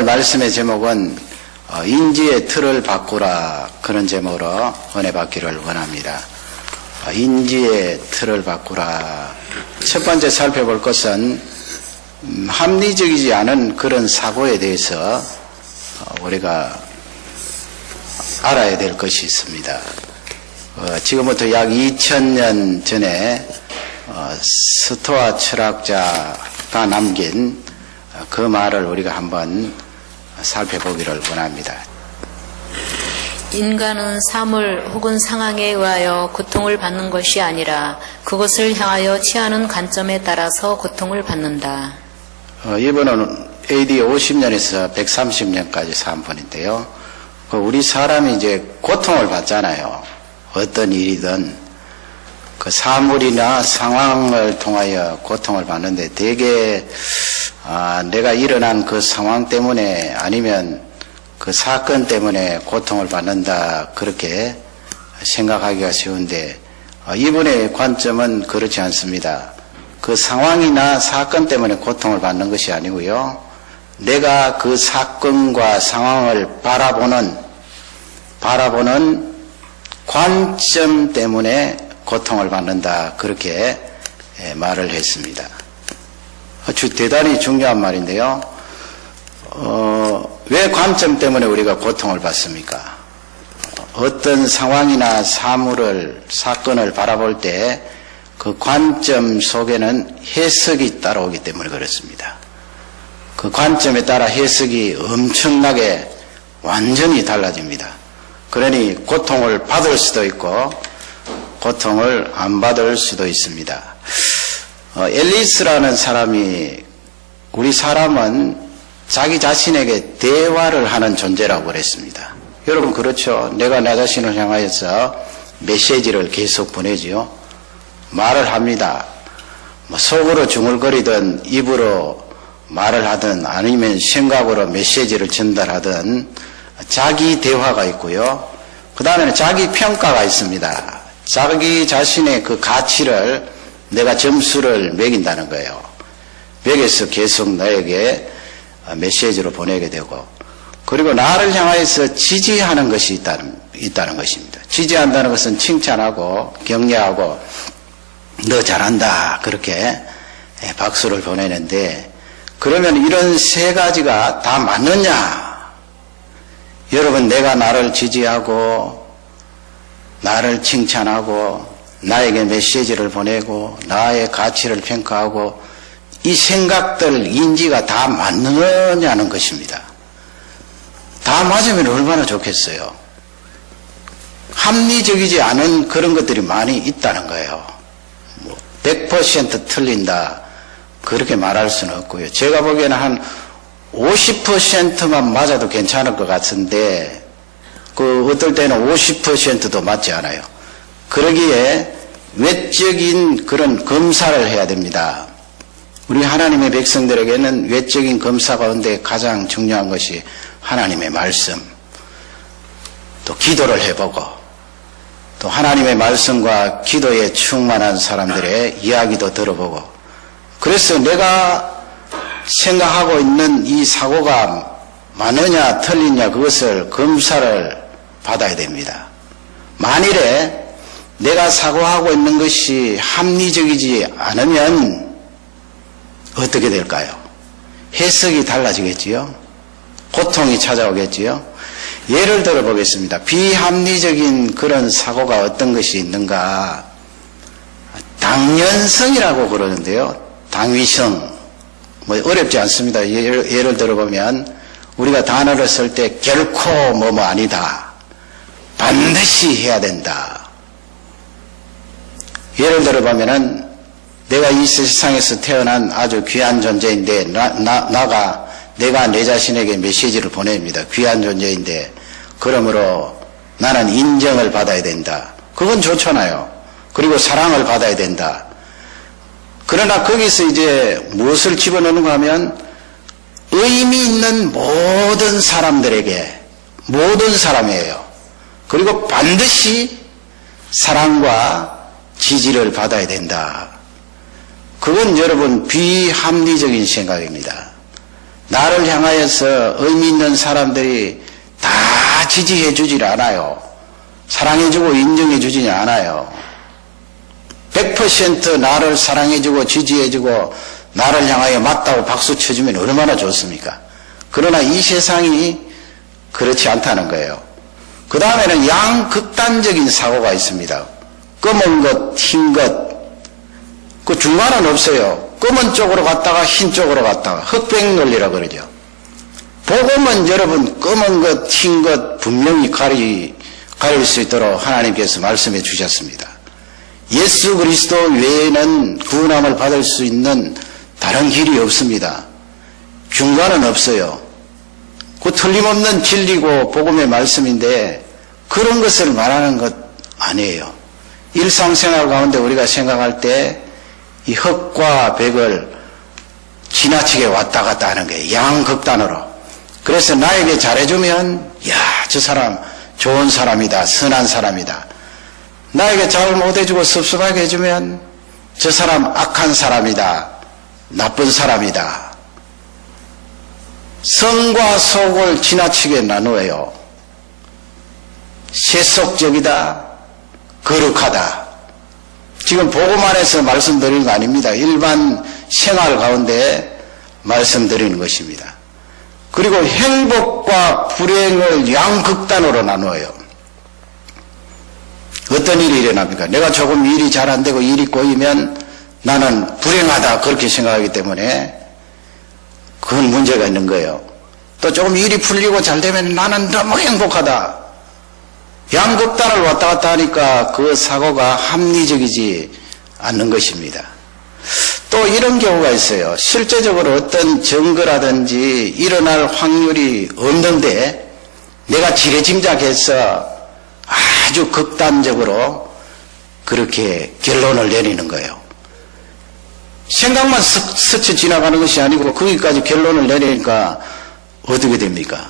오늘 말씀의 제목은 인지의 틀을 바꾸라, 그런 제목으로 은혜 받기를 원합니다. 인지의 틀을 바꾸라. 첫 번째 살펴볼 것은 합리적이지 않은 그런 사고에 대해서 우리가 알아야 될 것이 있습니다. 지금부터 약 2000년 전에 스토아 철학자가 남긴 그 말을 우리가 한번 살펴보기를 원합니다. 인간은 사물 혹은 상황에 의하여 고통을 받는 것이 아니라 그것을 향하여 취하는 관점에 따라서 고통을 받는다. 이분은 AD 50년에서 130년까지 산 분인데요. 우리 사람이 이제 고통을 받잖아요. 어떤 일이든 그 사물이나 상황을 통하여 고통을 받는데 대개 내가 일어난 그 상황 때문에 아니면 그 사건 때문에 고통을 받는다, 그렇게 생각하기가 쉬운데 이분의 관점은 그렇지 않습니다. 그 상황이나 사건 때문에 고통을 받는 것이 아니고요, 내가 그 사건과 상황을 바라보는 관점 때문에 고통을 받는다, 그렇게 말을 했습니다. 대단히 중요한 말인데요. 왜 관점 때문에 우리가 고통을 받습니까? 어떤 상황이나 사건을 바라볼 때 그 관점 속에는 해석이 따라오기 때문에 그렇습니다. 그 관점에 따라 해석이 엄청나게 완전히 달라집니다. 그러니 고통을 받을 수도 있고 고통을 안 받을 수도 있습니다. 앨리스라는 사람이, 우리 사람은 자기 자신에게 대화를 하는 존재라고 그랬습니다. 여러분 그렇죠? 내가 나 자신을 향하여서 메시지를 계속 보내지요. 말을 합니다. 속으로 중얼거리든 입으로 말을 하든 아니면 생각으로 메시지를 전달하든 자기 대화가 있고요. 그 다음에는 자기 평가가 있습니다. 자기 자신의 그 가치를 내가 점수를 매긴다는 거예요. 매겨서 계속 나에게 메시지로 보내게 되고, 그리고 나를 향하여서 지지하는 것이 있다는 것입니다. 지지한다는 것은 칭찬하고 격려하고 너 잘한다, 그렇게 박수를 보내는데, 그러면 이런 세 가지가 다 맞느냐? 여러분, 내가 나를 지지하고 나를 칭찬하고 나에게 메시지를 보내고 나의 가치를 평가하고 이 생각들, 인지가 다 맞느냐는 것입니다. 다 맞으면 얼마나 좋겠어요. 합리적이지 않은 그런 것들이 많이 있다는 거예요. 100% 틀린다, 그렇게 말할 수는 없고요. 제가 보기에는 한 50%만 맞아도 괜찮을 것 같은데 어떨 때는 50%도 맞지 않아요. 그러기에 외적인 그런 검사를 해야 됩니다. 우리 하나님의 백성들에게는 외적인 검사 가운데 가장 중요한 것이 하나님의 말씀, 또 기도를 해보고, 또 하나님의 말씀과 기도에 충만한 사람들의 이야기도 들어보고, 그래서 내가 생각하고 있는 이 사고가 맞느냐 틀리냐, 그것을 검사를 받아야 됩니다. 만일에 내가 사고하고 있는 것이 합리적이지 않으면 어떻게 될까요? 해석이 달라지겠지요? 고통이 찾아오겠지요? 예를 들어 보겠습니다. 비합리적인 그런 사고가 어떤 것이 있는가? 당연성이라고 그러는데요. 당위성. 어렵지 않습니다. 예를 들어 보면 우리가 단어를 쓸 때 결코 뭐뭐 아니다, 반드시 해야 된다. 예를 들어 보면은 내가 이 세상에서 태어난 아주 귀한 존재인데 내가 내 자신에게 메시지를 보냅니다. 귀한 존재인데 그러므로 나는 인정을 받아야 된다. 그건 좋잖아요. 그리고 사랑을 받아야 된다. 그러나 거기서 이제 무엇을 집어넣는가 하면 의미 있는 모든 사람들에게, 모든 사람이에요. 그리고 반드시 사랑과 지지를 받아야 된다. 그건 여러분 비합리적인 생각입니다. 나를 향하여서 의미 있는 사람들이 다 지지해 주질 않아요. 사랑해주고 인정해주지 않아요. 100% 나를 사랑해주고 지지해주고 나를 향하여 맞다고 박수 쳐주면 얼마나 좋습니까? 그러나 이 세상이 그렇지 않다는 거예요. 그 다음에는 양극단적인 사고가 있습니다. 검은 것, 흰 것, 그 중간은 없어요. 검은 쪽으로 갔다가 흰 쪽으로 갔다가 흑백 논리라 그러죠. 복음은 여러분 검은 것, 흰 것 분명히 가릴 수 있도록 하나님께서 말씀해 주셨습니다. 예수 그리스도 외에는 구원함을 받을 수 있는 다른 길이 없습니다. 중간은 없어요. 그 틀림없는 진리고 복음의 말씀인데 그런 것을 말하는 것 아니에요. 일상생활 가운데 우리가 생각할 때 이 흑과 백을 지나치게 왔다 갔다 하는 거예요. 양극단으로. 그래서 나에게 잘해주면 야, 저 사람 좋은 사람이다, 선한 사람이다. 나에게 잘 못해주고 섭섭하게 해주면 저 사람 악한 사람이다, 나쁜 사람이다. 성과 속을 지나치게 나누어요. 세속적이다, 거룩하다. 지금 복음 안에서 말씀드리는 거 아닙니다. 일반 생활 가운데 말씀드리는 것입니다. 그리고 행복과 불행을 양극단으로 나누어요. 어떤 일이 일어납니까? 내가 조금 일이 잘 안 되고 일이 꼬이면 나는 불행하다 그렇게 생각하기 때문에 그건 문제가 있는 거예요. 또 조금 일이 풀리고 잘 되면 나는 너무 행복하다. 양극단을 왔다 갔다 하니까 그 사고가 합리적이지 않는 것입니다. 또 이런 경우가 있어요. 실제적으로 어떤 증거라든지 일어날 확률이 없는데 내가 지레짐작해서 아주 극단적으로 그렇게 결론을 내리는 거예요. 생각만 스쳐 지나가는 것이 아니고 거기까지 결론을 내리니까 어떻게 됩니까?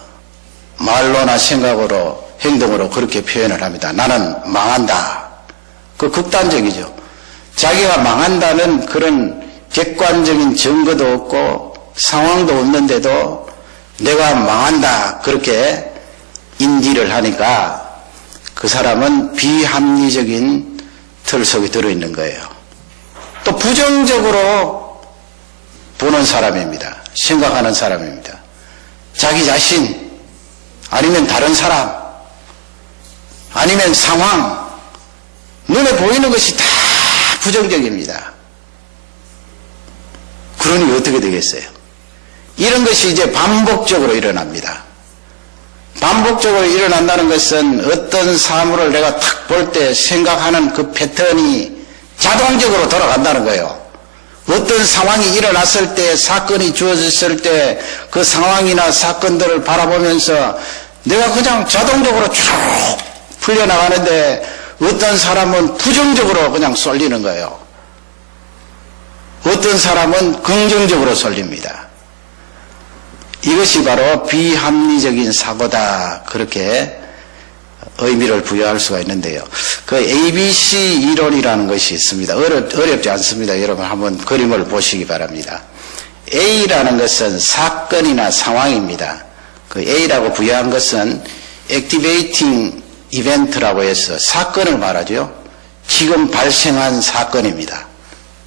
말로나 생각으로 행동으로 그렇게 표현을 합니다. 나는 망한다. 그 극단적이죠. 자기가 망한다는 그런 객관적인 증거도 없고 상황도 없는데도 내가 망한다 그렇게 인지를 하니까 그 사람은 비합리적인 틀 속에 들어있는 거예요. 또 부정적으로 보는 사람입니다. 생각하는 사람입니다. 자기 자신 아니면 다른 사람 아니면 상황 눈에 보이는 것이 다 부정적입니다. 그러니 어떻게 되겠어요? 이런 것이 이제 반복적으로 일어납니다. 반복적으로 일어난다는 것은 어떤 사물을 내가 탁 볼 때 생각하는 그 패턴이 자동적으로 돌아간다는 거예요. 어떤 상황이 일어났을 때, 사건이 주어졌을 때 그 상황이나 사건들을 바라보면서 내가 그냥 자동적으로 쭉 풀려나가는데 어떤 사람은 부정적으로 그냥 쏠리는 거예요. 어떤 사람은 긍정적으로 쏠립니다. 이것이 바로 비합리적인 사고다 그렇게 의미를 부여할 수가 있는데요. 그 ABC 이론이라는 것이 있습니다. 어렵지 않습니다. 여러분 한번 그림을 보시기 바랍니다. A라는 것은 사건이나 상황입니다. 그 A라고 부여한 것은 Activating Event라고 해서 사건을 말하죠. 지금 발생한 사건입니다.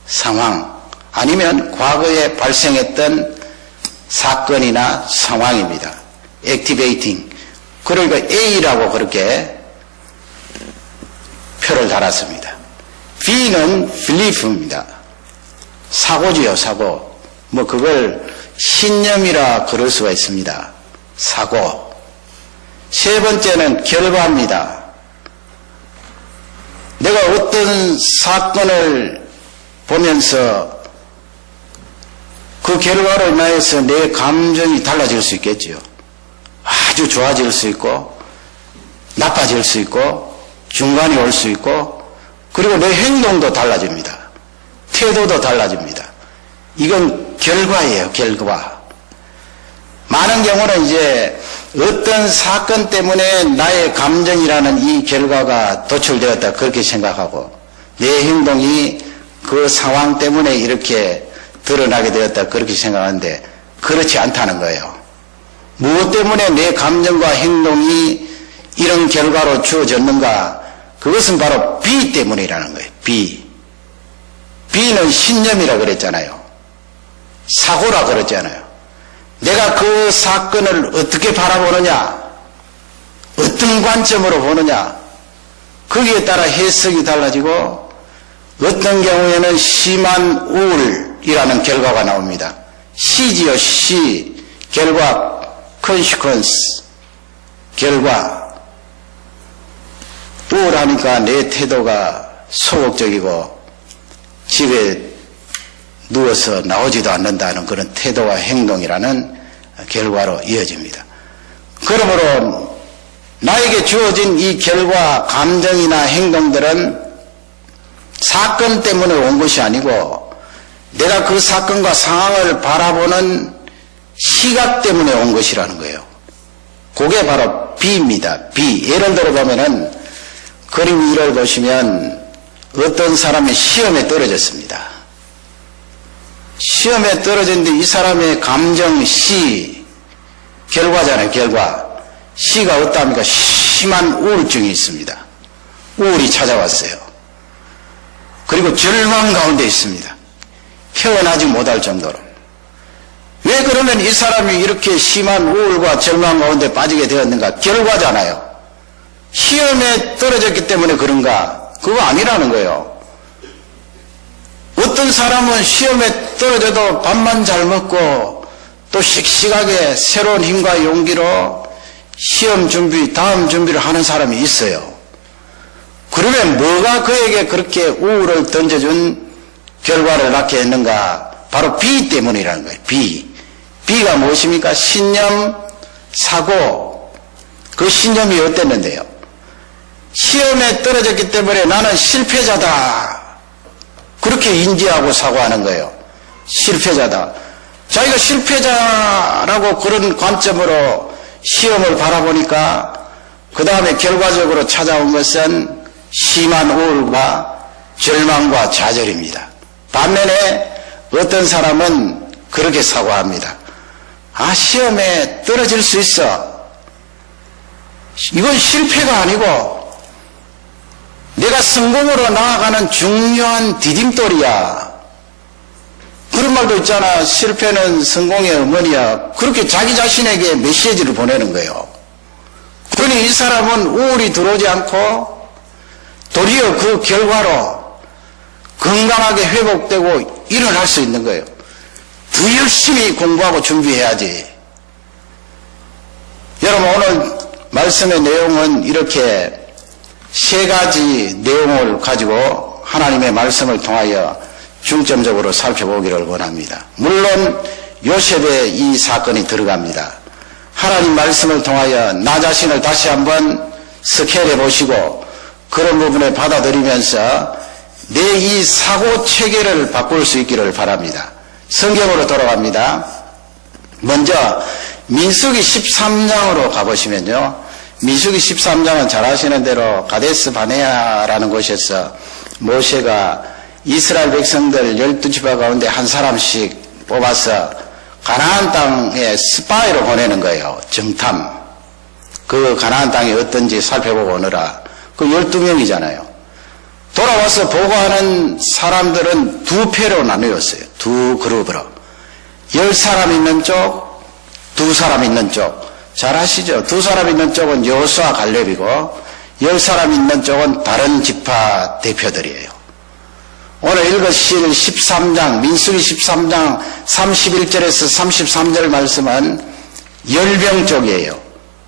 상황 아니면 과거에 발생했던 사건이나 상황입니다. Activating. 그러니까 A라고 그렇게 표를 달았습니다. B는 belief입니다. 사고지요, 사고. 뭐 그걸 신념이라 그럴 수가 있습니다. 사고. 세 번째는 결과입니다. 내가 어떤 사건을 보면서 그 결과로 인하여서 내 감정이 달라질 수 있겠지요. 아주 좋아질 수 있고 나빠질 수 있고 중간이 올 수 있고 그리고 내 행동도 달라집니다. 태도도 달라집니다. 이건 결과예요. 결과. 많은 경우는 이제 어떤 사건 때문에 나의 감정이라는 이 결과가 도출되었다 그렇게 생각하고 내 행동이 그 상황 때문에 이렇게 드러나게 되었다 그렇게 생각하는데 그렇지 않다는 거예요. 무엇 때문에 내 감정과 행동이 이런 결과로 주어졌는가? 그것은 바로 비 때문이라는 거예요. 비. 비는 신념이라 그랬잖아요. 사고라 그랬잖아요. 내가 그 사건을 어떻게 바라보느냐, 어떤 관점으로 보느냐, 거기에 따라 해석이 달라지고 어떤 경우에는 심한 우울이라는 결과가 나옵니다. 시지요, 시. 결과, consequence. 결과. 우울하니까 내 태도가 소극적이고 집에 누워서 나오지도 않는다는 그런 태도와 행동이라는 결과로 이어집니다. 그러므로 나에게 주어진 이 결과, 감정이나 행동들은 사건 때문에 온 것이 아니고 내가 그 사건과 상황을 바라보는 시각 때문에 온 것이라는 거예요. 그게 바로 비입니다. 비. 예를 들어 보면은 그림 1을 보시면 어떤 사람이 시험에 떨어졌습니다. 시험에 떨어졌는데 이 사람의 감정 시, 결과잖아요. 결과. 시가 어떠합니까? 심한 우울증이 있습니다. 우울이 찾아왔어요. 그리고 절망 가운데 있습니다. 헤어나지 못할 정도로. 왜 그러면 이 사람이 이렇게 심한 우울과 절망 가운데 빠지게 되었는가? 결과잖아요. 시험에 떨어졌기 때문에 그런가? 그거 아니라는 거예요. 어떤 사람은 시험에 떨어져도 밥만 잘 먹고 또 씩씩하게 새로운 힘과 용기로 시험 준비, 다음 준비를 하는 사람이 있어요. 그러면 뭐가 그에게 그렇게 우울을 던져준 결과를 낳게 했는가? 바로 비 때문이라는 거예요. 비. 비가 무엇입니까? 신념, 사고. 그 신념이 어땠는데요? 시험에 떨어졌기 때문에 나는 실패자다. 그렇게 인지하고 사고하는 거예요. 실패자다. 자기가 실패자라고 그런 관점으로 시험을 바라보니까 그 다음에 결과적으로 찾아온 것은 심한 우울과 절망과 좌절입니다. 반면에 어떤 사람은 그렇게 사고합니다. 아, 시험에 떨어질 수 있어. 이건 실패가 아니고 내가 성공으로 나아가는 중요한 디딤돌이야. 그런 말도 있잖아. 실패는 성공의 어머니야. 그렇게 자기 자신에게 메시지를 보내는 거예요. 그러니 이 사람은 우울이 들어오지 않고 도리어 그 결과로 건강하게 회복되고 일어날 수 있는 거예요. 더 열심히 공부하고 준비해야지. 여러분, 오늘 말씀의 내용은 이렇게 세 가지 내용을 가지고 하나님의 말씀을 통하여 중점적으로 살펴보기를 원합니다. 물론 요셉의 이 사건이 들어갑니다. 하나님 말씀을 통하여 나 자신을 다시 한번 스케일해 보시고 그런 부분에 받아들이면서 내 이 사고 체계를 바꿀 수 있기를 바랍니다. 성경으로 돌아갑니다. 먼저 민수기 13장으로 가보시면요. 민수기 13장은 잘 아시는 대로 가데스 바네아라는 곳에서 모세가 이스라엘 백성들 12지파 가운데 한 사람씩 뽑아서 가나안 땅에 스파이로 보내는 거예요. 정탐. 그 가나안 땅이 어떤지 살펴보고 오느라. 그 12명이잖아요. 돌아와서 보고하는 사람들은 두 패로 나누었어요. 두 그룹으로. 10사람 있는 쪽, 2사람 있는 쪽. 잘 아시죠? 2사람 있는 쪽은 여호수아 갈렙이고 10사람 있는 쪽은 다른 지파 대표들이에요. 오늘 읽으실 13장, 민수기 13장 31절에서 33절 말씀은 열병 쪽이에요.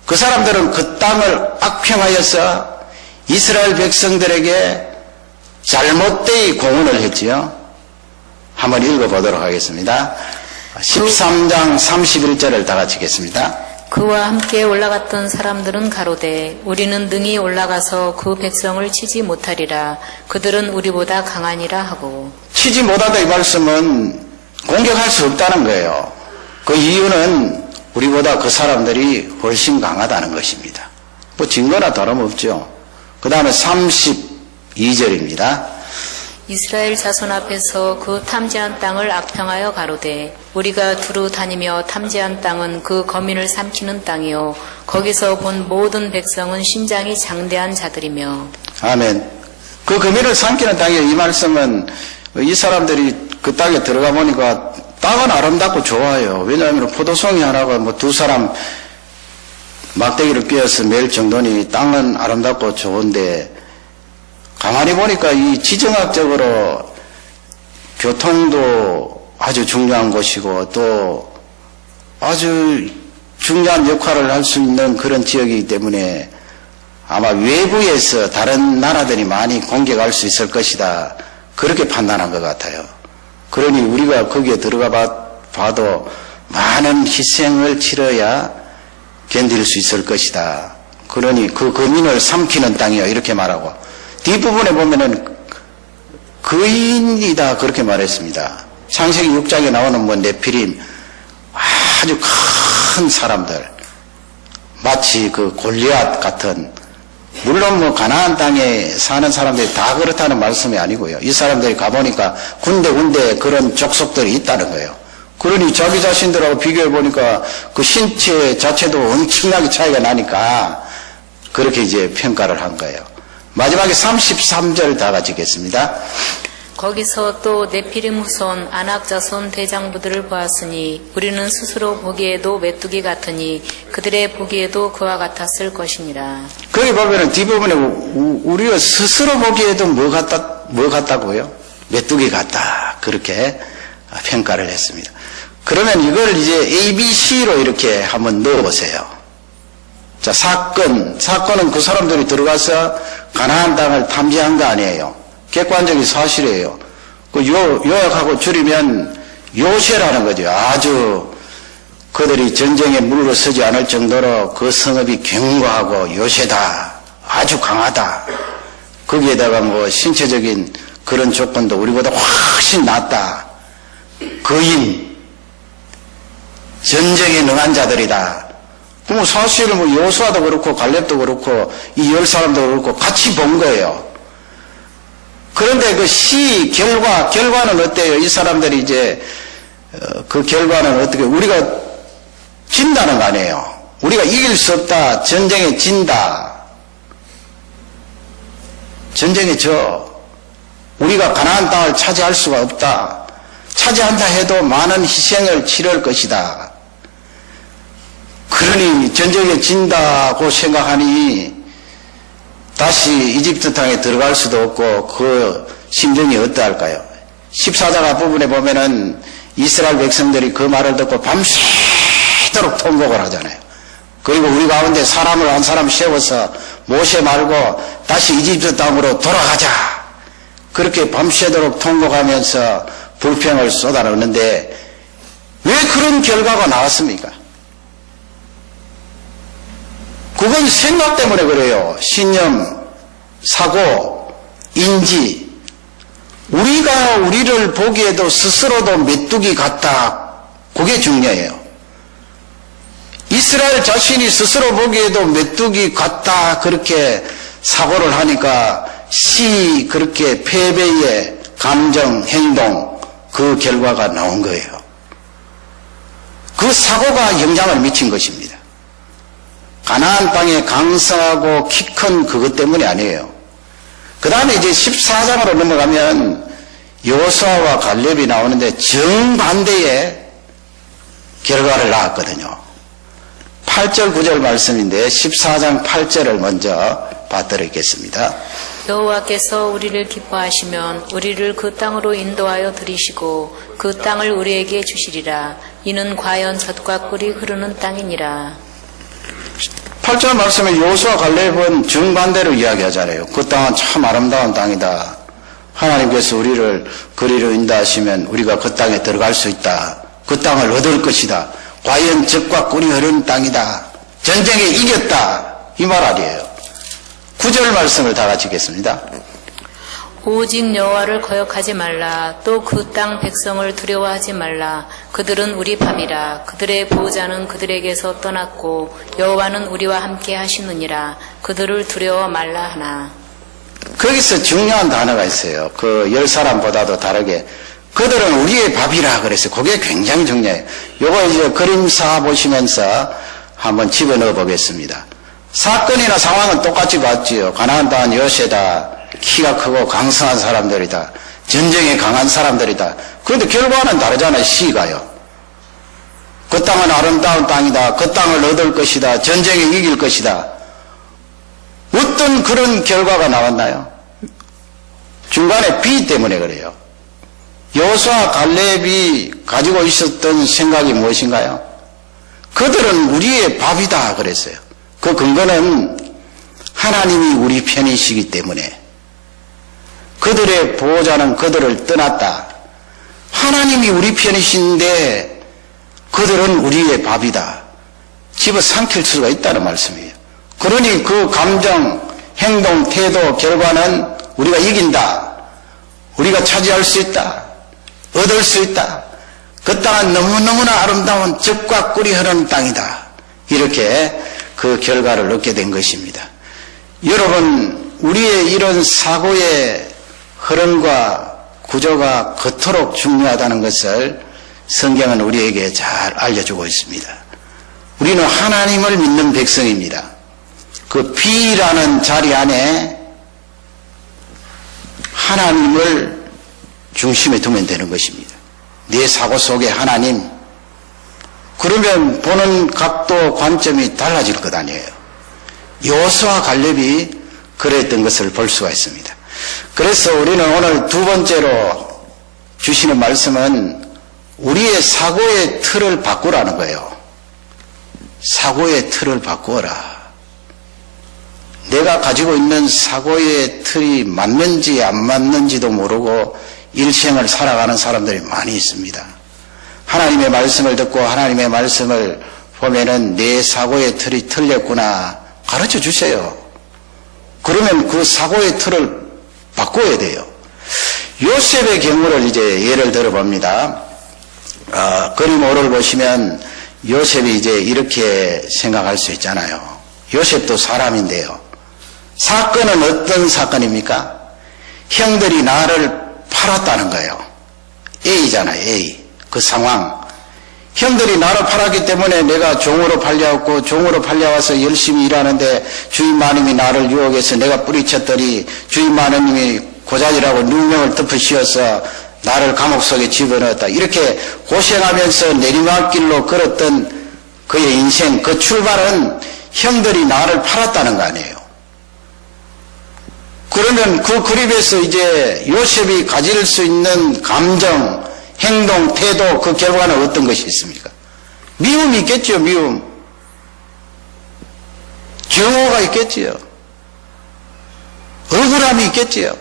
그 사람들은 그 땅을 악평하여서 이스라엘 백성들에게 잘못되이 공언을 했지요. 한번 읽어보도록 하겠습니다. 13장 31절을 다 같이 읽겠습니다. 그와 함께 올라갔던 사람들은 가로되 우리는 능히 올라가서 그 백성을 치지 못하리라. 그들은 우리보다 강하니라 하고. 치지 못하다 이 말씀은 공격할 수 없다는 거예요. 그 이유는 우리보다 그 사람들이 훨씬 강하다는 것입니다. 뭐 증거나 다름없죠. 그 다음에 32절입니다. 이스라엘 자손 앞에서 그 탐지한 땅을 악평하여 가로되 우리가 두루 다니며 탐지한 땅은 그 거민을 삼키는 땅이요 거기서 본 모든 백성은 신장이 장대한 자들이며. 아멘. 그 거민을 삼키는 땅이요. 이 말씀은 이 사람들이 그 땅에 들어가 보니까 땅은 아름답고 좋아요. 왜냐하면 포도송이 하나가 뭐 두 사람 막대기를 꿰어서 매일 정도니 땅은 아름답고 좋은데 가만히 보니까 이 지정학적으로 교통도 아주 중요한 곳이고 또 아주 중요한 역할을 할 수 있는 그런 지역이기 때문에 아마 외부에서 다른 나라들이 많이 공격할 수 있을 것이다. 그렇게 판단한 것 같아요. 그러니 우리가 거기에 들어가 봐도 많은 희생을 치러야 견딜 수 있을 것이다. 그러니 그 거민을 삼키는 땅이요. 이렇게 말하고 뒷부분에 보면은 거인이다. 그렇게 말했습니다. 창세기 6장에 나오는 뭐 네피림 아주 큰 사람들 마치 그 골리앗 같은 물론 뭐 가나안 땅에 사는 사람들이 다 그렇다는 말씀이 아니고요. 이 사람들이 가보니까 군데군데 그런 족속들이 있다는 거예요. 그러니 자기 자신들하고 비교해 보니까 그 신체 자체도 엄청나게 차이가 나니까 그렇게 이제 평가를 한 거예요. 마지막에 33절 다 같이 읽겠습니다. 거기서 또 네피림 후손 아낙 자손 대장부들을 보았으니 우리는 스스로 보기에도 메뚜기 같으니 그들의 보기에도 그와 같았을 것이니라. 거기 보면은 뒷부분에 우리가 스스로 보기에도 뭐 같다고요? 메뚜기 같다. 그렇게 평가를 했습니다. 그러면 이걸 이제 ABC로 이렇게 한번 넣어보세요. 자, 사건은 그 사람들이 들어가서 가나안 땅을 탐지한 거 아니에요. 객관적인 사실이에요. 그 요약하고 줄이면 요새라는 거죠. 아주 그들이 전쟁에 물러서지 않을 정도로 그 성읍이 견고하고 요새다. 아주 강하다. 거기에다가 뭐 신체적인 그런 조건도 우리보다 훨씬 낫다. 거인, 전쟁에 능한 자들이다. 그럼 사실은 뭐 여호수아도 그렇고 갈렙도 그렇고 이 10사람도 그렇고 같이 본 거예요. 그런데 그 결과는 어때요? 이 사람들이 이제 그 결과는 어떻게 우리가 진다는 거 아니에요. 우리가 이길 수 없다. 전쟁에 진다. 전쟁에 져. 우리가 가나안 땅을 차지할 수가 없다. 차지한다 해도 많은 희생을 치를 것이다. 그러니 전쟁에 진다고 생각하니 다시 이집트 땅에 들어갈 수도 없고 그 심정이 어떠할까요? 14장 앞부분에 보면은 이스라엘 백성들이 그 말을 듣고 밤새도록 통곡을 하잖아요. 그리고 우리 가운데 사람을 한 사람 세워서 모세 말고 다시 이집트 땅으로 돌아가자. 그렇게 밤새도록 통곡하면서 불평을 쏟아내는데 왜 그런 결과가 나왔습니까? 그건 생각 때문에 그래요. 신념, 사고, 인지. 우리가 우리를 보기에도 스스로도 메뚜기 같다. 그게 중요해요. 이스라엘 자신이 스스로 보기에도 메뚜기 같다. 그렇게 사고를 하니까 그렇게 패배의 감정, 행동, 그 결과가 나온 거예요. 그 사고가 영향을 미친 것입니다. 가나안 땅에 강성하고 키 큰 그것 때문이 아니에요. 그 다음에 이제 14장으로 넘어가면 여호수아와 갈렙이 나오는데 정반대의 결과를 낳았거든요. 8절 9절 말씀인데 14장 8절을 먼저 받들겠습니다. 여호와께서 우리를 기뻐하시면 우리를 그 땅으로 인도하여 들이시고 그 땅을 우리에게 주시리라. 이는 과연 젖과 꿀이 흐르는 땅이니라. 8절 말씀에 여호수아 갈렙은 정반대로 이야기하잖아요. 그 땅은 참 아름다운 땅이다. 하나님께서 우리를 그리로 인도하시면 우리가 그 땅에 들어갈 수 있다. 그 땅을 얻을 것이다. 과연 젖과 꿀이 흐르는 땅이다. 전쟁에 이겼다. 이 말 아니에요. 9절 말씀을 다 같이 읽겠습니다. 오직 여호와를 거역하지 말라. 또 그 땅 백성을 두려워하지 말라. 그들은 우리 밥이라. 그들의 보호자는 그들에게서 떠났고 여호와는 우리와 함께 하시느니라. 그들을 두려워 말라 하나. 거기서 중요한 단어가 있어요. 그 10사람보다도 다르게. 그들은 우리의 밥이라 그랬어요. 그게 굉장히 중요해요. 요거 이제 그림사 보시면서 한번 집어넣어 보겠습니다. 사건이나 상황은 똑같이 봤지요. 가나안 땅은 여세다. 키가 크고 강성한 사람들이다. 전쟁에 강한 사람들이다. 그런데 결과는 다르잖아요. 시가요. 그 땅은 아름다운 땅이다. 그 땅을 얻을 것이다. 전쟁에 이길 것이다. 어떤 그런 결과가 나왔나요? 중간에 비 때문에 그래요. 여호수아 갈렙이 가지고 있었던 생각이 무엇인가요? 그들은 우리의 밥이다 그랬어요. 그 근거는 하나님이 우리 편이시기 때문에. 그들의 보호자는 그들을 떠났다. 하나님이 우리 편이신데 그들은 우리의 밥이다. 집어삼킬 수가 있다는 말씀이에요. 그러니 그 감정, 행동, 태도, 결과는 우리가 이긴다. 우리가 차지할 수 있다. 얻을 수 있다. 그 땅은 너무너무나 아름다운 젖과 꿀이 흐르는 땅이다. 이렇게 그 결과를 얻게 된 것입니다. 여러분, 우리의 이런 사고의 흐름과 구조가 그토록 중요하다는 것을 성경은 우리에게 잘 알려주고 있습니다. 우리는 하나님을 믿는 백성입니다. 그 비라는 자리 안에 하나님을 중심에 두면 되는 것입니다. 내 사고 속에 하나님, 그러면 보는 각도, 관점이 달라질 것 아니에요. 여호수아 갈렙이 그랬던 것을 볼 수가 있습니다. 그래서 우리는 오늘 두 번째로 주시는 말씀은 우리의 사고의 틀을 바꾸라는 거예요. 사고의 틀을 바꾸어라. 내가 가지고 있는 사고의 틀이 맞는지 안 맞는지도 모르고 일생을 살아가는 사람들이 많이 있습니다. 하나님의 말씀을 듣고 하나님의 말씀을 보면은 내 사고의 틀이 틀렸구나 가르쳐 주세요. 그러면 그 사고의 틀을 바꿔야 돼요. 요셉의 경우를 이제 예를 들어 봅니다. 그림 5를 보시면 요셉이 이제 이렇게 생각할 수 있잖아요. 요셉도 사람인데요. 사건은 어떤 사건입니까? 형들이 나를 팔았다는 거예요. A잖아요, A. 그 상황. 형들이 나를 팔았기 때문에 내가 종으로 팔려왔고 종으로 팔려와서 열심히 일하는데 주인 마님이 나를 유혹해서 내가 뿌리쳤더니 주인 마님이 고자질하고 누명을 덮으시어서 나를 감옥 속에 집어넣었다. 이렇게 고생하면서 내리막길로 걸었던 그의 인생, 그 출발은 형들이 나를 팔았다는 거 아니에요. 그러면 그 그림에서 이제 요셉이 가질 수 있는 감정, 행동, 태도, 그 결과는 어떤 것이 있습니까? 미움이 있겠죠, 미움. 증오가 있겠지요. 억울함이 있겠지요.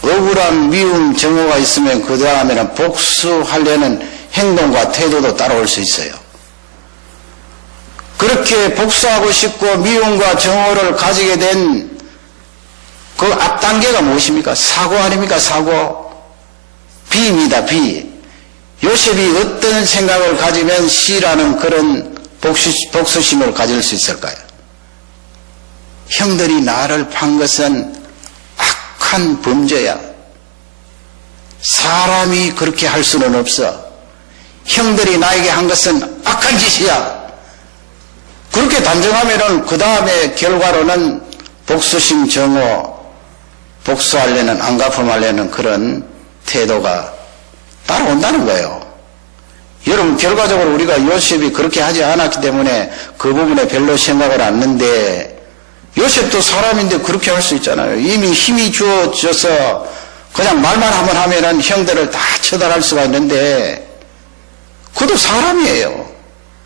억울함, 미움, 증오가 있으면 그 다음에는 복수하려는 행동과 태도도 따라올 수 있어요. 그렇게 복수하고 싶고 미움과 증오를 가지게 된 그 앞단계가 무엇입니까? 사고 아닙니까? 사고. 비입니다. 비. 요셉이 어떤 생각을 가지면 C라는 그런 복수심을 가질 수 있을까요? 형들이 나를 판 것은 악한 범죄야. 사람이 그렇게 할 수는 없어. 형들이 나에게 한 것은 악한 짓이야. 그렇게 단정하면은 그 다음에 결과로는 복수심, 정오, 복수하려는, 안갚음하려는 그런 태도가 따라온다는 거예요. 여러분, 결과적으로 우리가 요셉이 그렇게 하지 않았기 때문에 그 부분에 별로 생각을 안 했는데, 요셉도 사람인데 그렇게 할 수 있잖아요. 이미 힘이 주어져서 그냥 말만 한번 하면은 형들을 다 처단할 수가 있는데, 그도 사람이에요.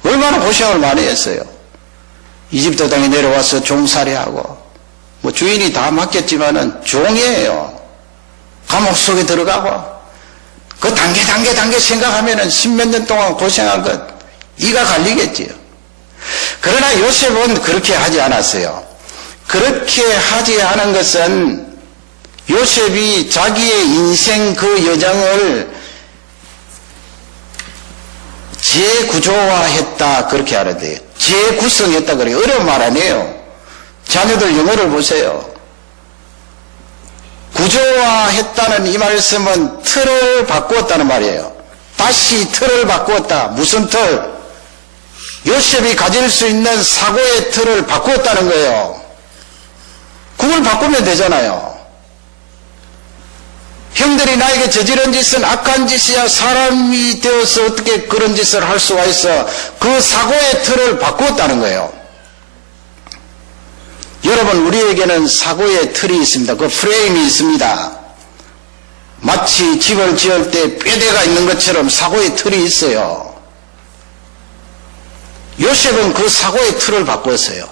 얼마나 고생을 많이 했어요. 이집트 땅에 내려와서 종살이하고, 뭐 주인이 다 맡겼지만은 종이에요. 감옥 속에 들어가고, 그 단계 생각하면은 십몇 년 동안 고생한 것, 이가 갈리겠지요. 그러나 요셉은 그렇게 하지 않았어요. 그렇게 하지 않은 것은 요셉이 자기의 인생 그 여정을 재구조화했다, 그렇게 알아야 돼요. 재구성했다, 그래요. 어려운 말 아니에요. 자녀들 영어를 보세요. 구조화했다는 이 말씀은 틀을 바꾸었다는 말이에요. 다시 틀을 바꾸었다. 무슨 틀? 요셉이 가질 수 있는 사고의 틀을 바꾸었다는 거예요. 그걸 바꾸면 되잖아요. 형들이 나에게 저지른 짓은 악한 짓이야. 사람이 되어서 어떻게 그런 짓을 할 수가 있어. 그 사고의 틀을 바꾸었다는 거예요. 여러분, 우리에게는 사고의 틀이 있습니다. 그 프레임이 있습니다. 마치 집을 지을 때 뼈대가 있는 것처럼 사고의 틀이 있어요. 요셉은 그 사고의 틀을 바꾸었어요.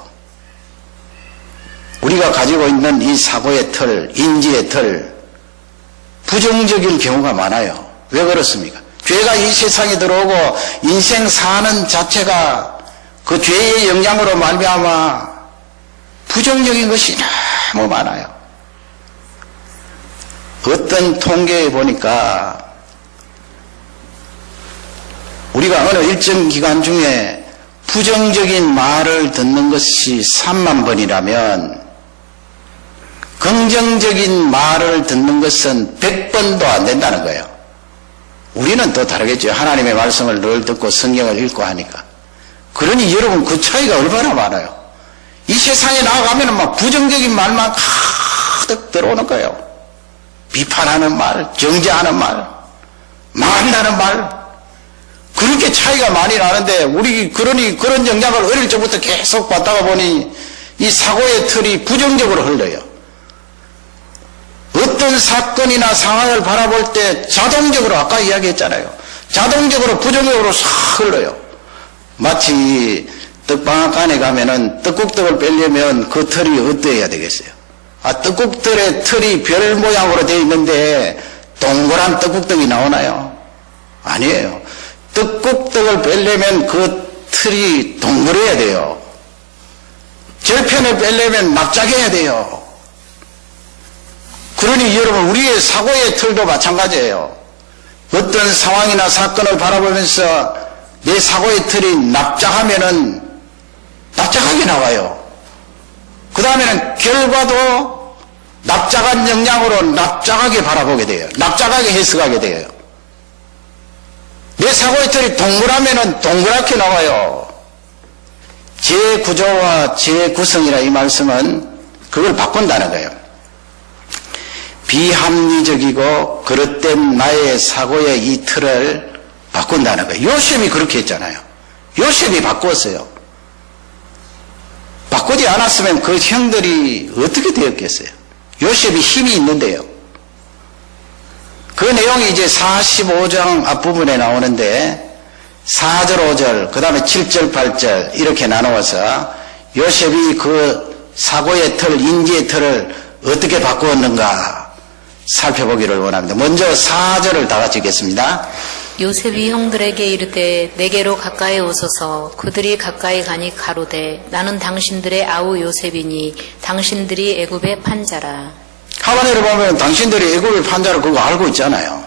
우리가 가지고 있는 이 사고의 틀, 인지의 틀, 부정적인 경우가 많아요. 왜 그렇습니까? 죄가 이 세상에 들어오고 인생 사는 자체가 그 죄의 영향으로 말미암아 부정적인 것이 너무 많아요. 어떤 통계에 보니까 우리가 어느 일정 기간 중에 부정적인 말을 듣는 것이 3만 번이라면 긍정적인 말을 듣는 것은 100번도 안 된다는 거예요. 우리는 또 다르겠죠. 하나님의 말씀을 늘 듣고 성경을 읽고 하니까. 그러니 여러분, 그 차이가 얼마나 많아요. 이 세상에 나아가면 막 부정적인 말만 가득 들어오는 거예요. 비판하는 말, 정죄하는 말, 말한다는 말. 그렇게 차이가 많이 나는데 우리 그런 영향을 어릴 적부터 계속 받다가 보니 이 사고의 틀이 부정적으로 흘러요. 어떤 사건이나 상황을 바라볼 때 자동적으로, 아까 이야기했잖아요. 자동적으로 부정적으로 싹 흘러요. 마치 떡방앗간에 가면은 떡국떡을 빼려면 그 틀이 어떠해야 되겠어요? 떡국떡의 틀이 별 모양으로 되어 있는데 동그란 떡국떡이 나오나요? 아니에요. 떡국떡을 빼려면 그 틀이 동그래야 돼요. 절편을 빼려면 납작해야 돼요. 그러니 여러분, 우리의 사고의 틀도 마찬가지예요. 어떤 상황이나 사건을 바라보면서 내 사고의 틀이 납작하면은 납작하게 나와요. 그 다음에는 결과도 납작한 영향으로 납작하게 바라보게 돼요. 납작하게 해석하게 돼요. 내 사고의 틀이 동그라면은 동그랗게 나와요. 재구조와 재구성이라 이 말씀은 그걸 바꾼다는 거예요. 비합리적이고 그릇된 나의 사고의 이 틀을 바꾼다는 거예요. 요셉이 그렇게 했잖아요. 요셉이 바꾸었어요. 바꾸지 않았으면 그 형들이 어떻게 되었겠어요? 요셉이 힘이 있는데요. 그 내용이 이제 45장 앞부분에 나오는데 4절, 5절, 그 다음에 7절, 8절 이렇게 나누어서 요셉이 그 사고의 틀, 인지의 틀을 어떻게 바꾸었는가 살펴보기를 원합니다. 먼저 4절을 다 같이 읽겠습니다. 요셉이 형들에게 이르되 내게로 가까이 오소서. 그들이 가까이 가니 가로되 나는 당신들의 아우 요셉이니 당신들이 애굽의 판자라. 하반에를 보면 당신들이 애굽의 판자를 그거 알고 있잖아요.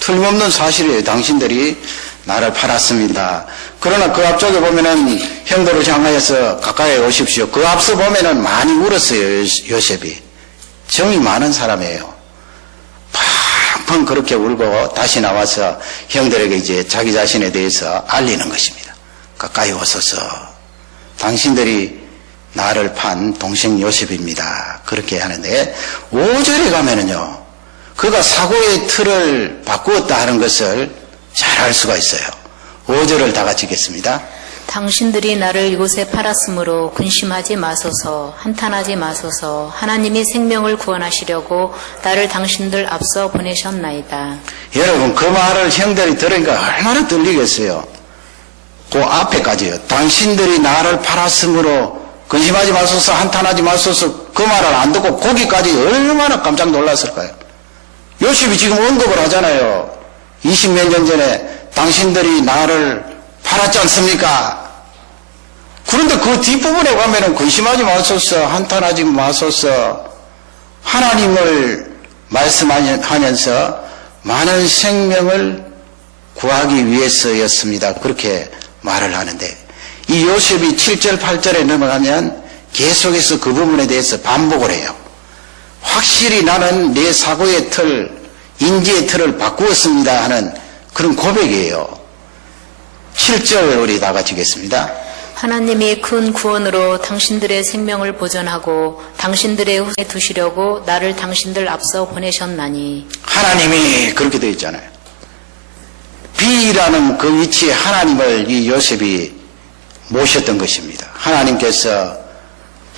틀림없는 사실이에요. 당신들이 나를 팔았습니다. 그러나 그 앞쪽에 보면은 형들을 향하여서 가까이 오십시오. 그 앞서 보면은 많이 울었어요. 요셉이. 정이 많은 사람이에요. 펑펑 그렇게 울고 다시 나와서 형들에게 이제 자기 자신에 대해서 알리는 것입니다. 가까이 오소서. 당신들이 나를 판 동생 요셉입니다. 그렇게 하는데 5절에 가면은요. 그가 사고의 틀을 바꾸었다 하는 것을 잘 알 수가 있어요. 5절을 다 같이 읽겠습니다. 당신들이 나를 이곳에 팔았으므로 근심하지 마소서. 한탄하지 마소서. 하나님이 생명을 구원하시려고 나를 당신들 앞서 보내셨나이다. 여러분, 그 말을 형들이 들으니까 얼마나 들리겠어요. 그 앞에까지요. 당신들이 나를 팔았으므로 근심하지 마소서, 한탄하지 마소서. 그 말을 안 듣고 거기까지 얼마나 깜짝 놀랐을까요? 요셉이 지금 언급을 하잖아요. 20몇 년 전에 당신들이 나를 팔았지 않습니까? 그런데 그 뒷부분에 가면은 근심하지 마소서, 한탄하지 마소서, 하나님을 말씀하면서 많은 생명을 구하기 위해서였습니다. 그렇게 말을 하는데 이 요셉이 7절, 8절에 넘어가면 계속해서 그 부분에 대해서 반복을 해요. 와, 확실히 나는 내 사고의 틀, 인지의 틀을 바꾸었습니다 하는 그런 고백이에요. 7절 우리 다 같이 읽겠습니다. 하나님이 큰 구원으로 당신들의 생명을 보존하고 당신들의 후에 두시려고 나를 당신들 앞서 보내셨나니. 하나님이 그렇게 되어 있잖아요. B라는 그 위치에 하나님을 이 요셉이 모셨던 것입니다. 하나님께서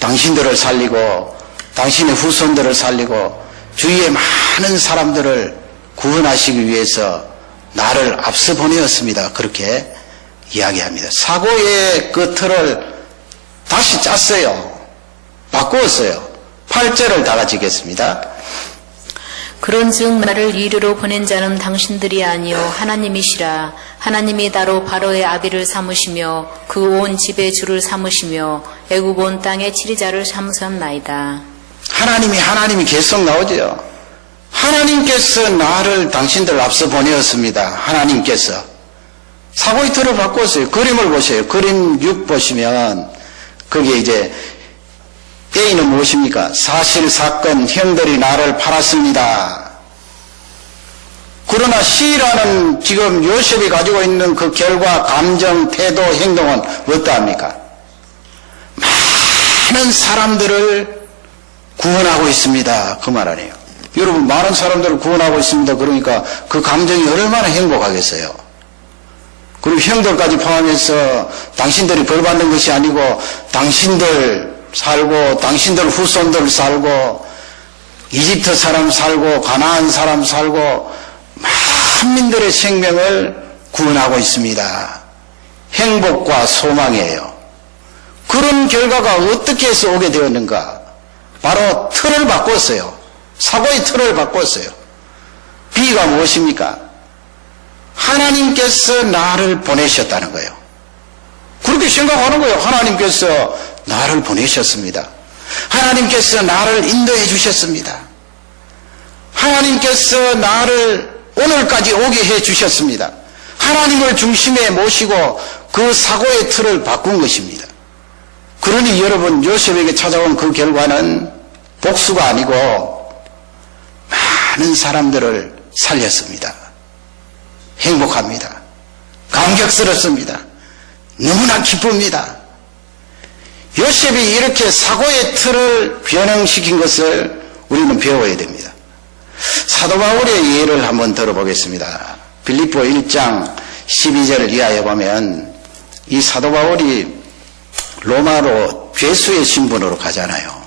당신들을 살리고 당신의 후손들을 살리고 주위의 많은 사람들을 구원하시기 위해서 나를 앞서 보내었습니다. 그렇게 이야기합니다. 사고의 그 틀을 다시 짰어요. 바꾸었어요. 8절을 다 같이 읽겠습니다. 그런즉 나를 이리로 보낸 자는 당신들이 아니요 하나님이시라. 하나님이 나로 바로의 아비를 삼으시며 그 온 집의 주를 삼으시며 애굽 온 땅의 치리자를 삼으셨나이다. 하나님이 계속 나오죠. 하나님께서 나를 당신들 앞서 보내었습니다. 하나님께서 사고의 틀을 바꿨어요. 그림을 보세요. 그림 6 보시면 거기에 이제 A는 무엇입니까? 사실 사건 형들이 나를 팔았습니다. 그러나 C라는 지금 요셉이 가지고 있는 그 결과, 감정, 태도, 행동은 어떠합니까? 많은 사람들을 구원하고 있습니다. 그 말 아니에요. 여러분, 많은 사람들을 구원하고 있습니다. 그러니까 그 감정이 얼마나 행복하겠어요. 그리고 형들까지 포함해서 당신들이 벌 받는 것이 아니고 당신들 살고 당신들 후손들 살고 이집트 사람 살고 가나안 사람 살고 만민들의 생명을 구원하고 있습니다. 행복과 소망이에요. 그런 결과가 어떻게 해서 오게 되었는가? 바로 틀을 바꿨어요. 사고의 틀을 바꿨어요. B가 무엇입니까? 하나님께서 나를 보내셨다는 거예요. 그렇게 생각하는 거예요. 하나님께서 나를 보내셨습니다. 하나님께서 나를 인도해 주셨습니다. 하나님께서 나를 오늘까지 오게 해 주셨습니다. 하나님을 중심에 모시고 그 사고의 틀을 바꾼 것입니다. 그러니 여러분, 요셉에게 찾아온 그 결과는 복수가 아니고 많은 사람들을 살렸습니다. 행복합니다. 감격스럽습니다. 너무나 기쁩니다. 요셉이 이렇게 사고의 틀을 변형시킨 것을 우리는 배워야 됩니다. 사도 바울의 예를 한번 들어보겠습니다. 빌립보 1장 12절을 이하에 보면 이 사도 바울이 로마로 죄수의 신분으로 가잖아요.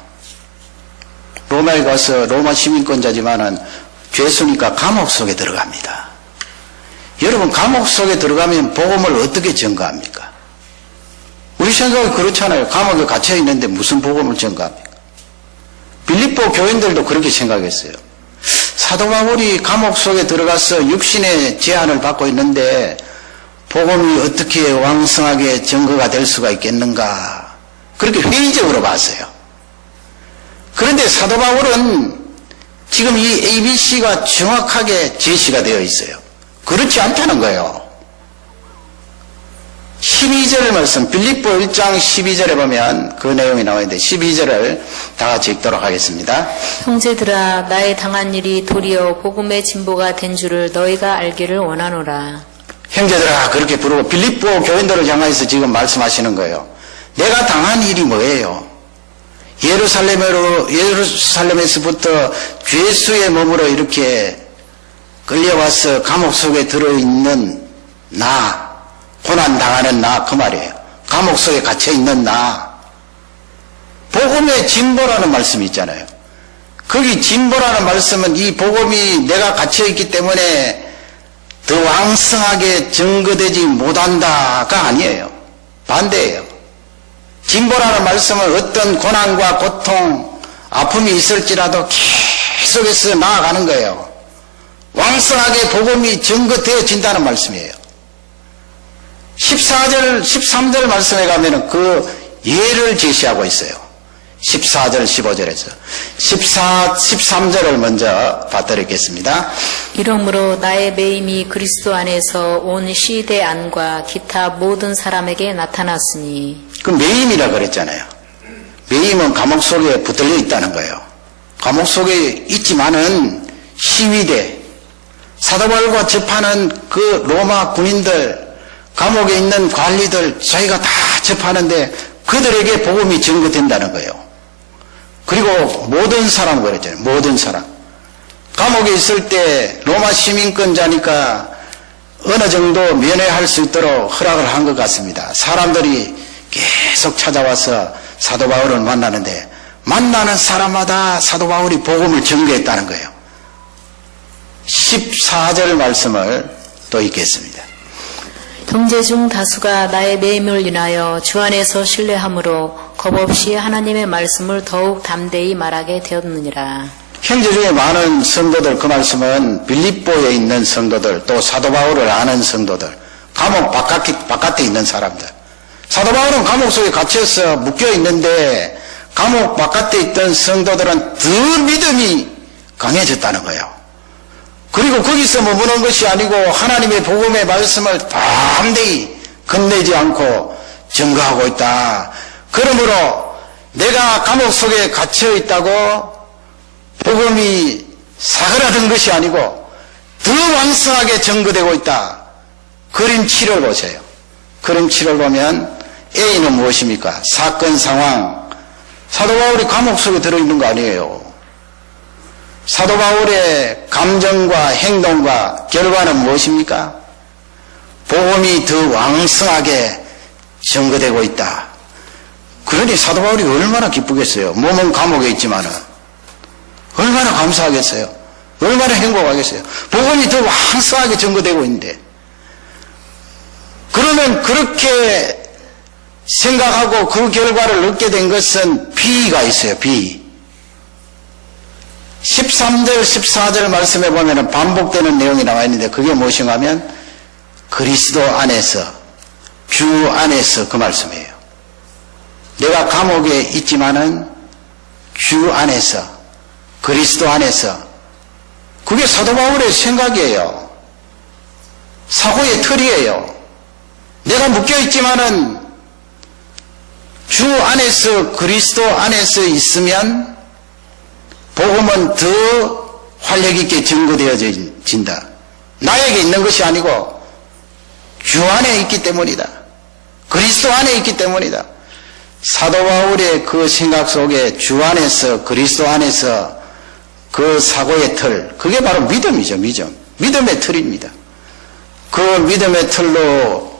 로마에 가서 로마 시민권자지만은 죄수니까 감옥 속에 들어갑니다. 여러분, 감옥 속에 들어가면 복음을 어떻게 전가합니까? 우리 생각이 그렇잖아요. 감옥에 갇혀 있는데 무슨 복음을 전가합니까? 빌립보 교인들도 그렇게 생각했어요. 사도 바울이 감옥 속에 들어가서 육신의 제한을 받고 있는데 복음이 어떻게 왕성하게 전거가 될 수가 있겠는가? 그렇게 회의적으로 봤어요. 그런데 사도 바울은 지금 이 ABC가 정확하게 제시가 되어 있어요. 그렇지 않다는 거예요. 12절 말씀, 빌립보 1장 12절에 보면 그 내용이 나와 있는데 12절을 다 같이 읽도록 하겠습니다. 형제들아, 나의 당한 일이 도리어 복음의 진보가 된 줄을 너희가 알기를 원하노라. 형제들아, 그렇게 부르고 빌립보 교인들을 향해서 지금 말씀하시는 거예요. 내가 당한 일이 뭐예요? 예루살렘에서부터 죄수의 몸으로 이렇게 끌려와서 감옥 속에 들어있는 나, 고난당하는 나, 그 말이에요. 감옥 속에 갇혀있는 나. 복음의 진보라는 말씀이 있잖아요. 거기 진보라는 말씀은 이 복음이 내가 갇혀있기 때문에 더 왕성하게 증거되지 못한다가 아니에요. 반대예요. 진보라는 말씀은 어떤 고난과 고통, 아픔이 있을지라도 계속해서 나아가는 거예요. 왕성하게 복음이 증거되어진다는 말씀이에요. 14절, 13절 말씀에 가면은 그 예를 제시하고 있어요. 14절, 15절에서. 13절을 먼저 받들겠습니다. 이러므로 나의 매임이 그리스도 안에서 온 시대 안과 기타 모든 사람에게 나타났으니. 그 매임이라 그랬잖아요. 매임은 감옥 속에 붙들려 있다는 거예요. 감옥 속에 있지만은 시위대, 사도 바울과 접하는 그 로마 군인들, 감옥에 있는 관리들 자기가 다 접하는데 그들에게 복음이 전거된다는 거예요. 그리고 모든 사람 그랬잖아요. 모든 사람. 감옥에 있을 때 로마 시민권자니까 어느 정도 면회할 수 있도록 허락을 한 것 같습니다. 사람들이 계속 찾아와서 사도 바울을 만나는데 만나는 사람마다 사도 바울이 복음을 전거했다는 거예요. 14절 말씀을 또 읽겠습니다. 형제 중 다수가 나의 매임을 인하여 주 안에서 신뢰함으로 겁없이 하나님의 말씀을 더욱 담대히 말하게 되었느니라. 형제 중에 많은 성도들, 그 말씀은 빌립보에 있는 성도들, 또 사도 바울을 아는 성도들, 감옥 바깥에 있는 사람들. 사도 바울은 감옥 속에 갇혀서 묶여 있는데 감옥 바깥에 있던 성도들은 더 믿음이 강해졌다는 거예요. 그리고 거기서 머무는 것이 아니고 하나님의 복음의 말씀을 담대히 겁내지 않고 증거하고 있다. 그러므로 내가 감옥 속에 갇혀 있다고 복음이 사그라든 것이 아니고 더 왕성하게 증거되고 있다. 그림 7을 보세요. 그림 7을 보면 A는 무엇입니까? 사건 상황. 사도 바울이 감옥 속에 들어있는 거 아니에요. 사도 바울의 감정과 행동과 결과는 무엇입니까? 복음이 더 왕성하게 증거되고 있다. 그러니 사도 바울이 얼마나 기쁘겠어요. 몸은 감옥에 있지만은 얼마나 감사하겠어요. 얼마나 행복하겠어요. 복음이 더 왕성하게 증거되고 있는데 그러면 그렇게 생각하고 그 결과를 얻게 된 것은 B가 있어요. B. 13절 14절 말씀에 보면 반복되는 내용이 나와 있는데 그게 무엇인가 하면 그리스도 안에서, 주 안에서 그 말씀이에요. 내가 감옥에 있지만은 주 안에서, 그리스도 안에서. 그게 사도 바울의 생각이에요. 사고의 틀이에요. 내가 묶여있지만은 주 안에서, 그리스도 안에서 있으면 복음은 더 활력있게 증거되어진다. 나에게 있는 것이 아니고 주 안에 있기 때문이다. 그리스도 안에 있기 때문이다. 사도 바울의 그 생각 속에 주 안에서, 그리스도 안에서 그 사고의 틀, 그게 바로 믿음이죠. 믿음의 틀입니다. 그 믿음의 틀로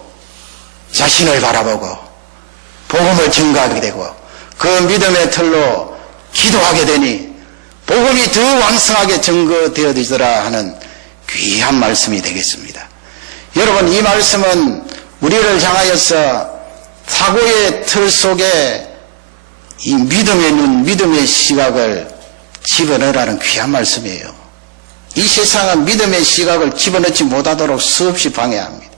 자신을 바라보고 복음을 증거하게 되고 그 믿음의 틀로 기도하게 되니 복음이 더 왕성하게 증거되어지더라 하는 귀한 말씀이 되겠습니다. 여러분, 이 말씀은 우리를 향하여서 사고의 틀 속에 이 믿음의 눈, 믿음의 시각을 집어넣으라는 귀한 말씀이에요. 이 세상은 믿음의 시각을 집어넣지 못하도록 수없이 방해합니다.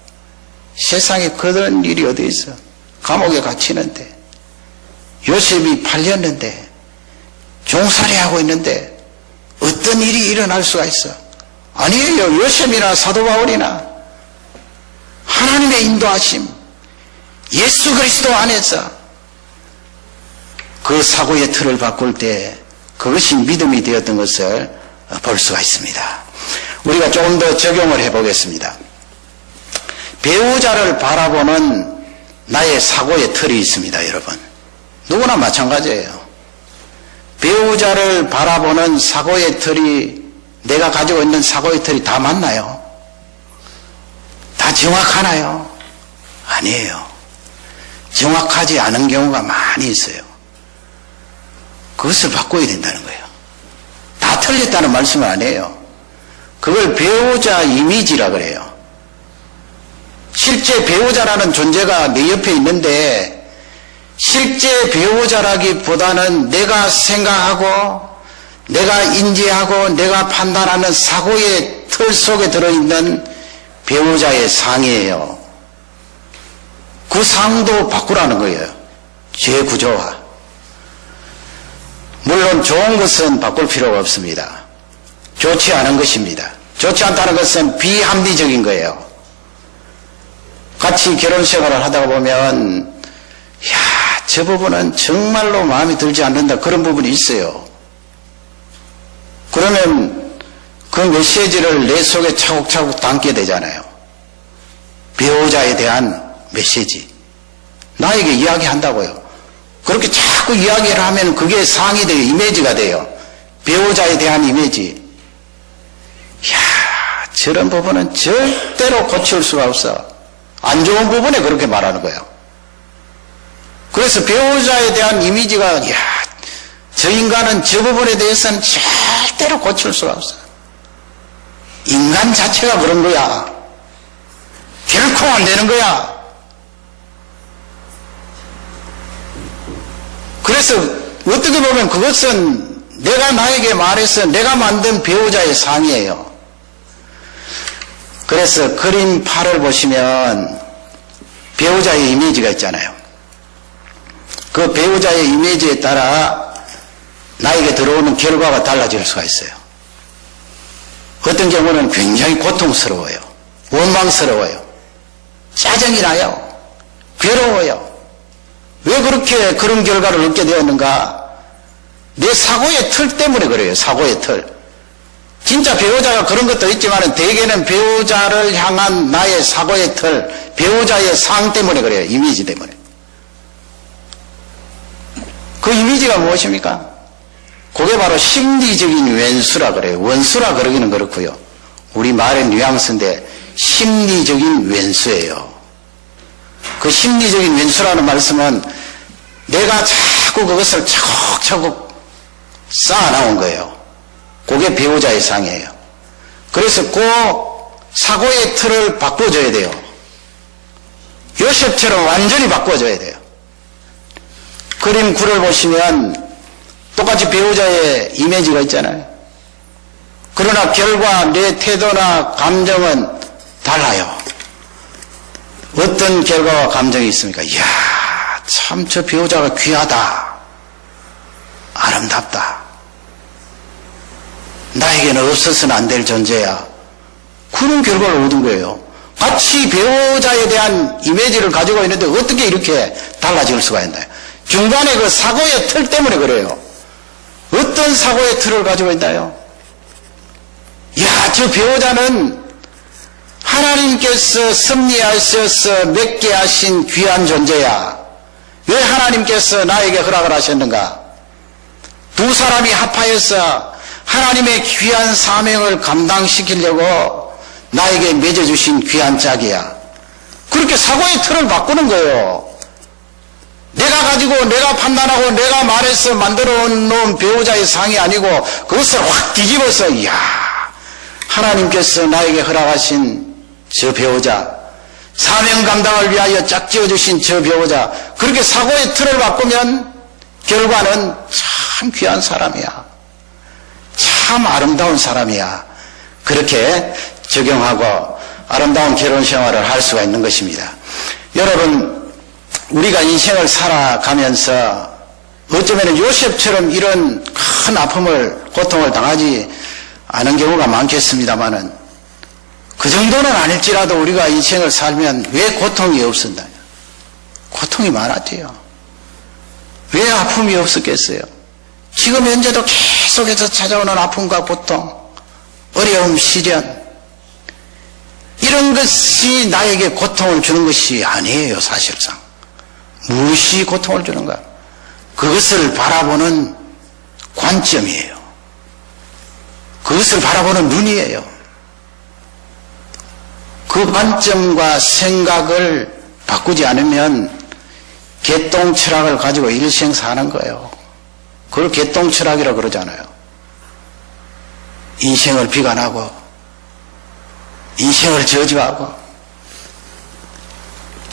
세상에 그런 일이 어디 있어? 감옥에 갇히는데, 요셉이 팔렸는데, 종살이하고 있는데 어떤 일이 일어날 수가 있어? 아니에요. 요셉이나 사도 바울이나 하나님의 인도하심, 예수 그리스도 안에서 그 사고의 틀을 바꿀 때 그것이 믿음이 되었던 것을 볼 수가 있습니다. 우리가 조금 더 적용을 해보겠습니다. 배우자를 바라보는 나의 사고의 틀이 있습니다. 여러분, 누구나 마찬가지예요. 배우자를 바라보는 사고의 틀이, 내가 가지고 있는 사고의 틀이 다 맞나요? 다 정확하나요? 아니에요. 정확하지 않은 경우가 많이 있어요. 그것을 바꿔야 된다는 거예요. 다 틀렸다는 말씀은 아니에요. 그걸 배우자 이미지라 그래요. 실제 배우자라는 존재가 내 옆에 있는데 실제 배우자라기보다는 내가 생각하고 내가 인지하고 내가 판단하는 사고의 틀 속에 들어있는 배우자의 상이에요. 그 상도 바꾸라는 거예요. 죄 구조와. 물론 좋은 것은 바꿀 필요가 없습니다. 좋지 않은 것입니다. 좋지 않다는 것은 비합리적인 거예요. 같이 결혼 생활을 하다 보면 저 부분은 정말로 마음에 들지 않는다. 그런 부분이 있어요. 그러면 그 메시지를 내 속에 차곡차곡 담게 되잖아요. 배우자에 대한 메시지. 나에게 이야기한다고요. 그렇게 자꾸 이야기를 하면 그게 상이 돼요. 이미지가 돼요. 배우자에 대한 이미지. 이야, 저런 부분은 절대로 고칠 수가 없어. 안 좋은 부분에 그렇게 말하는 거예요. 그래서 배우자에 대한 이미지가, 이야, 저 인간은 저 부분에 대해서는 절대로 고칠 수가 없어. 인간 자체가 그런 거야. 결코 안 되는 거야. 그래서 어떻게 보면 그것은 내가 나에게 말해서 내가 만든 배우자의 상이에요. 그래서 그림 8을 보시면 배우자의 이미지가 있잖아요. 그 배우자의 이미지에 따라 나에게 들어오는 결과가 달라질 수가 있어요. 어떤 경우는 굉장히 고통스러워요. 원망스러워요. 짜증이 나요. 괴로워요. 왜 그렇게 그런 결과를 얻게 되었는가? 내 사고의 틀 때문에 그래요. 사고의 틀. 진짜 배우자가 그런 것도 있지만 대개는 배우자를 향한 나의 사고의 틀, 배우자의 상 때문에 그래요. 이미지 때문에. 그 이미지가 무엇입니까? 그게 바로 심리적인 왼수라 그래요. 원수라 그러기는 그렇고요. 우리 말의 뉘앙스인데 심리적인 왼수예요. 그 심리적인 왼수라는 말씀은 내가 자꾸 그것을 차곡차곡 쌓아나온 거예요. 그게 배우자의 상이에요. 그래서 그 사고의 틀을 바꿔줘야 돼요. 요셉처럼 완전히 바꿔줘야 돼요. 그림 9를 보시면 똑같이 배우자의 이미지가 있잖아요. 그러나 결과 내 태도나 감정은 달라요. 어떤 결과와 감정이 있습니까? 이야, 참 저 배우자가 귀하다. 아름답다. 나에게는 없어서는 안 될 존재야. 그런 결과를 얻은 거예요. 같이 배우자에 대한 이미지를 가지고 있는데 어떻게 이렇게 달라질 수가 있나요? 중간에 그 사고의 틀 때문에 그래요. 어떤 사고의 틀을 가지고 있나요? 야, 저 배우자는 하나님께서 섭리하셔서 맺게 하신 귀한 존재야. 왜 하나님께서 나에게 허락을 하셨는가? 두 사람이 합하여서 하나님의 귀한 사명을 감당시키려고 나에게 맺어주신 귀한 짝이야. 그렇게 사고의 틀을 바꾸는 거예요. 내가 가지고 내가 판단하고 내가 말해서 만들어 놓은 배우자의 상이 아니고 그것을 확 뒤집어서 이야, 하나님께서 나에게 허락하신 저 배우자, 사명 감당을 위하여 짝지어 주신 저 배우자, 그렇게 사고의 틀을 바꾸면 결과는 참 귀한 사람이야. 참 아름다운 사람이야. 그렇게 적용하고 아름다운 결혼 생활을 할 수가 있는 것입니다. 여러분, 우리가 인생을 살아가면서 어쩌면 요셉처럼 이런 큰 아픔을, 고통을 당하지 않은 경우가 많겠습니다만은 그 정도는 아닐지라도 우리가 인생을 살면 왜 고통이 없었나요? 고통이 많았지요. 왜 아픔이 없었겠어요? 지금 현재도 계속해서 찾아오는 아픔과 고통, 어려움, 시련, 이런 것이 나에게 고통을 주는 것이 아니에요. 사실상 무엇이 고통을 주는가? 그것을 바라보는 관점이에요. 그것을 바라보는 눈이에요. 그 관점과 생각을 바꾸지 않으면 개똥철학을 가지고 일생 사는 거예요. 그걸 개똥철학이라고 그러잖아요. 인생을 비관하고 인생을 저주하고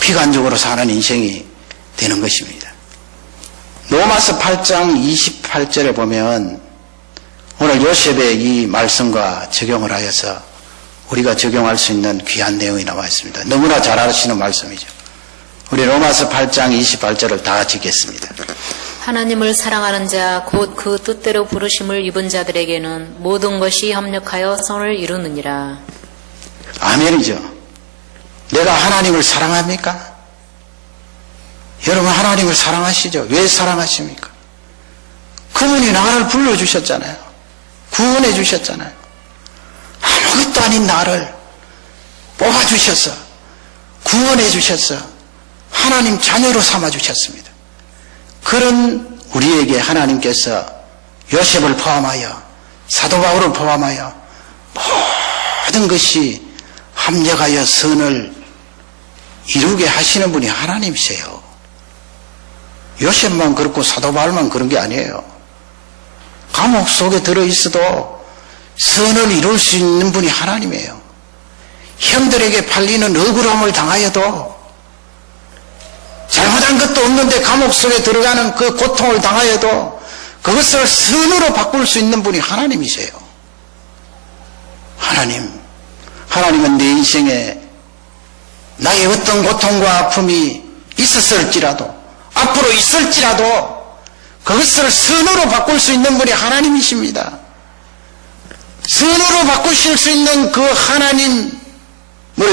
비관적으로 사는 인생이 되는 것입니다. 로마서 8장 28절에 보면 오늘 요셉의 이 말씀과 적용을 하여서 우리가 적용할 수 있는 귀한 내용이 나와 있습니다. 너무나 잘 아시는 말씀이죠. 우리 로마서 8장 28절을 다 같이 읽겠습니다. 하나님을 사랑하는 자 곧 그 뜻대로 부르심을 입은 자들에게는 모든 것이 협력하여 선을 이루느니라. 아멘이죠. 내가 하나님을 사랑합니까? 여러분, 하나님을 사랑하시죠? 왜 사랑하십니까? 그분이 나를 불러주셨잖아요. 구원해 주셨잖아요. 아무것도 아닌 나를 뽑아주셔서 구원해 주셔서 하나님 자녀로 삼아 주셨습니다. 그런 우리에게 하나님께서 요셉을 포함하여 사도 바울을 포함하여 모든 것이 합력하여 선을 이루게 하시는 분이 하나님이세요. 요셉만 그렇고 사도 바울만 그런 게 아니에요. 감옥 속에 들어있어도 선을 이룰 수 있는 분이 하나님이에요. 형들에게 팔리는 억울함을 당하여도 잘못한 것도 없는데 감옥 속에 들어가는 그 고통을 당하여도 그것을 선으로 바꿀 수 있는 분이 하나님이세요. 하나님은 내 인생에 나의 어떤 고통과 아픔이 있었을지라도 앞으로 있을지라도 그것을 선으로 바꿀 수 있는 분이 하나님이십니다. 선으로 바꾸실 수 있는 그 하나님을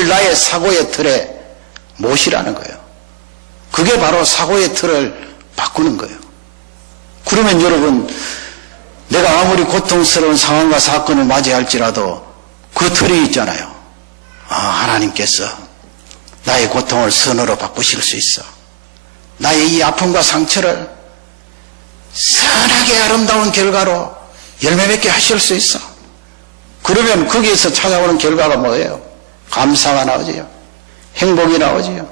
나의 사고의 틀에 모시라는 거예요. 그게 바로 사고의 틀을 바꾸는 거예요. 그러면 여러분, 내가 아무리 고통스러운 상황과 사건을 맞이할지라도 그 틀이 있잖아요. 하나님께서 나의 고통을 선으로 바꾸실 수 있어. 나의 이 아픔과 상처를 선하게 아름다운 결과로 열매 맺게 하실 수 있어. 그러면 거기에서 찾아오는 결과가 뭐예요? 감사가 나오지요. 행복이 나오지요.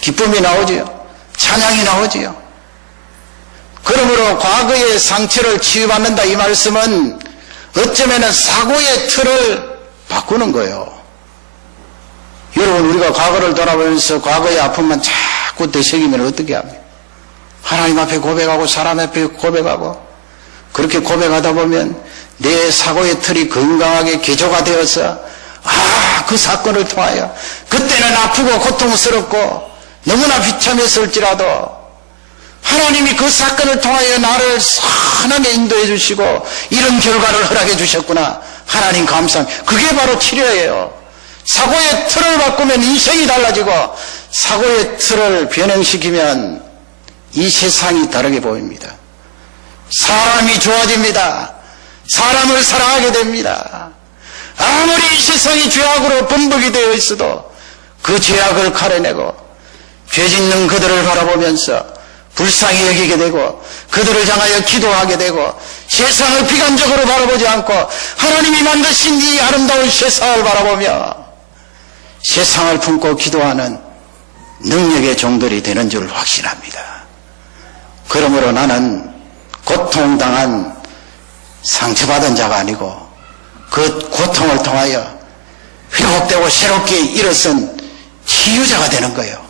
기쁨이 나오지요. 찬양이 나오지요. 그러므로 과거의 상처를 치유받는다 이 말씀은 어쩌면 사고의 틀을 바꾸는 거예요. 여러분, 우리가 과거를 돌아보면서 과거의 아픔만 자꾸 되새기면 어떻게 합니까? 하나님 앞에 고백하고 사람 앞에 고백하고 그렇게 고백하다 보면 내 사고의 틀이 건강하게 개조가 되어서 그 사건을 통하여 그때는 아프고 고통스럽고 너무나 비참했을지라도 하나님이 그 사건을 통하여 나를 선하게 인도해 주시고 이런 결과를 허락해 주셨구나. 하나님 감사합니다. 그게 바로 치료예요. 사고의 틀을 바꾸면 인생이 달라지고 사고의 틀을 변형시키면 이 세상이 다르게 보입니다. 사람이 좋아집니다. 사람을 사랑하게 됩니다. 아무리 이 세상이 죄악으로 범벅이 되어 있어도 그 죄악을 가려내고 죄 짓는 그들을 바라보면서 불쌍히 여기게 되고 그들을 향하여 기도하게 되고 세상을 비관적으로 바라보지 않고 하나님이 만드신 이 아름다운 세상을 바라보며 세상을 품고 기도하는 능력의 종들이 되는 줄 확신합니다. 그러므로 나는 고통당한 상처받은 자가 아니고 그 고통을 통하여 회복되고 새롭게 일어선 치유자가 되는 거예요.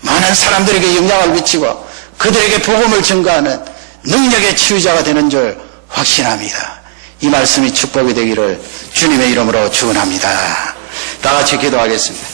많은 사람들에게 영향을 미치고 그들에게 복음을 증거하는 능력의 치유자가 되는 줄 확신합니다. 이 말씀이 축복이 되기를 주님의 이름으로 축원합니다. 다 같이 기도하겠습니다.